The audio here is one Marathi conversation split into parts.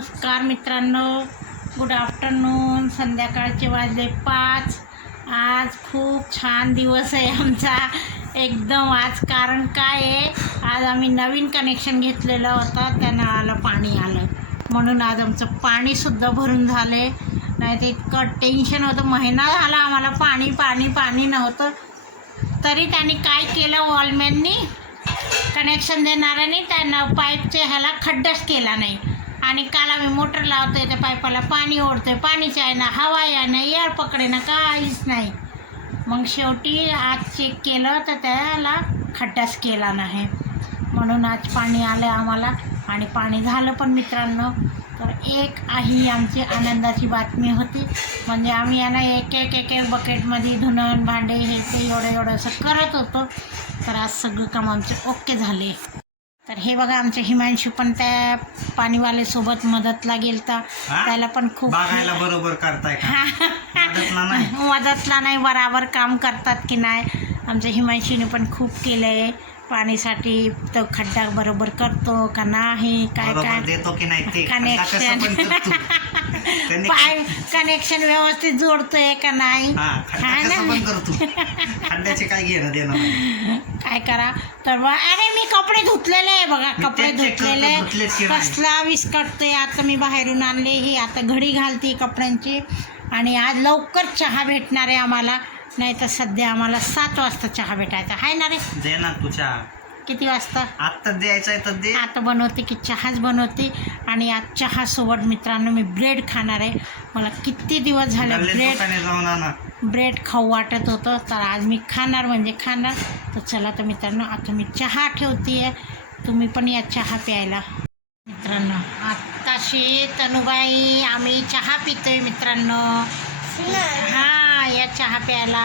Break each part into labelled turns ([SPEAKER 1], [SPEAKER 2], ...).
[SPEAKER 1] नमस्कार मित्रांनो. गुड आफ्टरनून संध्याकाळचे वाजले पाच. आज खूप छान दिवस आहे आमचा. एकदम आज कारण काय आहे? आज आम्ही नवीन कनेक्शन घेतलेलं होतं. त्या नळाला पाणी आलं. म्हणून आज आमचं पाणीसुद्धा भरून झाले नाही ते इतकं टेन्शन होतं. महिना झाला आम्हाला पाणी पाणी पाणी नव्हतं. तरी त्यांनी काय केलं? वॉलमॅननी कनेक्शन देणाऱ्याने त्यानं पाईपच्या ह्याला खड्डाच केला नाही. आणि काल आम्ही मोटर लावतोय त्या पाईपाला पाणी ओढतोय पाणीच आहे ना हवा आहे ना एअर पकडे ना काहीच नाही. मग शेवटी आज चेक केलं तर त्याला खड्डाच केला नाही. म्हणून आज पाणी आलं आम्हाला आणि पाणी झालं पण मित्रांनो. तर एक ही आमची आनंदाची बातमी होती. म्हणजे आम्ही यांना एक एक एक एक बकेटमध्ये धुणं भांडे हे ते एवढं एवढं असं करत होतो. तर आज सगळं काम आमचे ओके झाले. तर हे बघा आमच्या हिमांशू पण त्या पाणीवालेसोबत मदतला गेलता
[SPEAKER 2] हा?
[SPEAKER 1] त्याला पण खूप
[SPEAKER 2] बघायला बरोबर करताय का? मदतला नाही?
[SPEAKER 1] मदतला नाही बराबर काम करतात की नाही? आमच्या हिमांशीने पण खूप केलं आहे पाणीसाठी तो खड्डा बरोबर करतो का नाही काय
[SPEAKER 2] बरोबर
[SPEAKER 1] काय
[SPEAKER 2] देतो की नाही ते
[SPEAKER 1] Connection.
[SPEAKER 2] खड्डा कसं पण करतो. Connection.
[SPEAKER 1] पाय कनेक्शन व्यवस्थित जोडतोय का नाही
[SPEAKER 2] हा खड्डा
[SPEAKER 1] हा
[SPEAKER 2] कसं
[SPEAKER 1] ना?
[SPEAKER 2] करतो खड्ड्याचे काय घेणं देणं नाही.
[SPEAKER 1] काय करा तर अरे मी कपडे धुतलेले आहे बघा
[SPEAKER 2] मी
[SPEAKER 1] कपडे
[SPEAKER 2] तेच check करतो,
[SPEAKER 1] धुतलेले
[SPEAKER 2] धुतलेच की नाही.
[SPEAKER 1] कसला विस्कटतोय आता मी बाहेरून आणले ही आता घडी घालते कपड्यांची आणि आज लवकर चहा भेटणार आहे आम्हाला नाही तर सध्या आम्हाला सात वाजता चहा भेटायचा. आहे ना रे?
[SPEAKER 2] दे ना तुझ्या
[SPEAKER 1] किती वाजता?
[SPEAKER 2] आत्ता द्यायचं आहे तर दे.
[SPEAKER 1] आता बनवते की चहाच बनवते. आणि आज चहासोबत मित्रांनो मी ब्रेड खाणार आहे. मला किती दिवस झाले ब्रेड
[SPEAKER 2] दुकाने जाऊन आणा.
[SPEAKER 1] ब्रेड खाऊ वाटत होतं. तर आज मी खाणार म्हणजे खाणार. तर चला तर मित्रांनो आता मी चहा ठेवते आहे तुम्ही पण या चहा प्यायला. मित्रांनो आत्ताशी तनुबाई आम्ही चहा पितोय मित्रांनो. हा. चहा प्यायला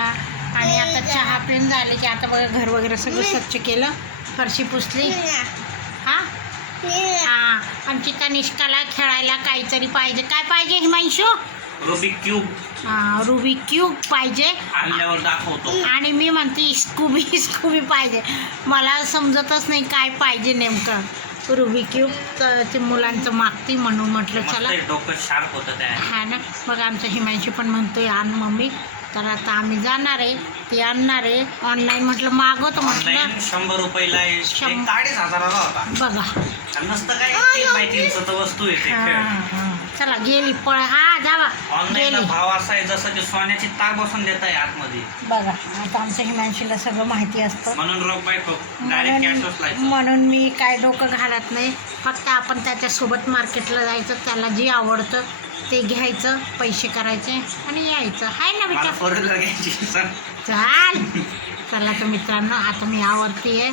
[SPEAKER 1] आणि आता चहा पिऊन झाले की आता बघा घर वगैरे सगळं स्वच्छ केलं फरशी पुसली. हा? हा आमची तनिष्काला खेळायला काहीतरी पाहिजे. काय पाहिजे हिमांशू?
[SPEAKER 2] रुबिक क्यूब
[SPEAKER 1] हा, रुबी क्यूब पाहिजे.
[SPEAKER 2] आणल्यावर दाखवतो.
[SPEAKER 1] आणि मी म्हणते स्कूबी स्कूबी पाहिजे. मला समजतच नाही काय पाहिजे नेमकं. रुबी क्यूब तर ते मुलांचं मागती म्हणून म्हटलं चला.
[SPEAKER 2] डोकं शार्प होतं त्या
[SPEAKER 1] हा ना? मग आमच्या हिमांशी पण म्हणतोय आण मम्मी तर आता आम्ही जाणार आहे. ते आणणार आहे. ऑनलाईन म्हटलं मागवतो म्हटलं.
[SPEAKER 2] शंभर रुपयाला आहे.
[SPEAKER 1] शं-
[SPEAKER 2] एक अडीच हजाराला होता.
[SPEAKER 1] बघा.
[SPEAKER 2] नसतं काय तीन बाय तीनचं तर वस्तू येते
[SPEAKER 1] हा, हा. चला गेली पळ. हा जावा
[SPEAKER 2] ऑनलाईन
[SPEAKER 1] गेली.
[SPEAKER 2] भाव असा आहे जसं की सोन्याची तार बसून देत आहे आतमध्ये.
[SPEAKER 1] बघा आता आमच्या हिमांशीला सगळं माहिती असतं.
[SPEAKER 2] म्हणून रोग बायको डायरेक्ट
[SPEAKER 1] म्हणून
[SPEAKER 2] कॅशच लायचं
[SPEAKER 1] म्हणून मी काय डोकं घालत नाही. फक्त आपण त्याच्यासोबत मार्केटला जायचं त्याला जे आवडतं ते घ्यायचं पैसे करायचे आणि यायचं. हाय ना
[SPEAKER 2] मला
[SPEAKER 1] बेटा
[SPEAKER 2] फोर व्हीलर घ्यायची सांग
[SPEAKER 1] चाल. चला तर मित्रांनो आता मी आवडते